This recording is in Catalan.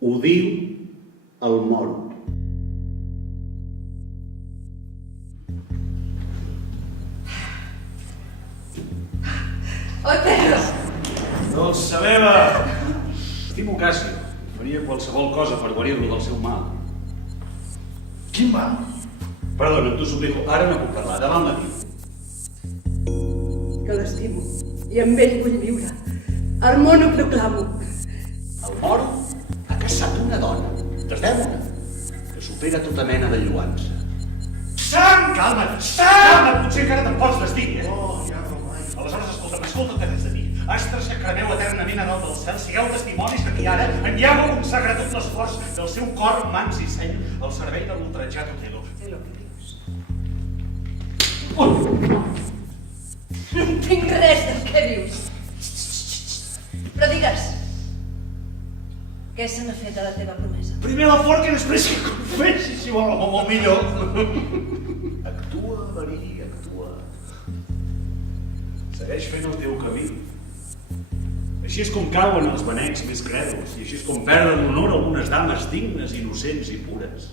Ho diu el moro. Otero! Dolça meva! Estimo Cassio. Faria qualsevol cosa per guarir-lo del seu mal. Quin mal? Perdona, t'ho suplico, ara no puc parlar, demà al matí. Que l'estimo i amb ell vull viure. El món ho proclamo. El moro ha caçat una dona, es veu una, que supera tota mena de lluança. Sam! Calma't, calma't, potser encara te'n pots vestir, eh? Oh, ja no mai. Aleshores, escolta el que tens de dir. Astres que cremeu eternament a dalt del cel, sigueu testimonis que qui ara enllava un sagradut l'esforç del seu cor, mans i seny al servei de l'ultratjat Otelo. Otelo, què dius? Ui! No entenc res del que dius. Però digues, què se n'ha fet de la teva promesa? Primer la forca i després que confessi, si vol, o molt millor. Actua, Marí, actua. Segueix fent el teu camí. Així és com cauen els benecs més crèduls, i així és com perden l'honor algunes dames dignes, innocents i pures.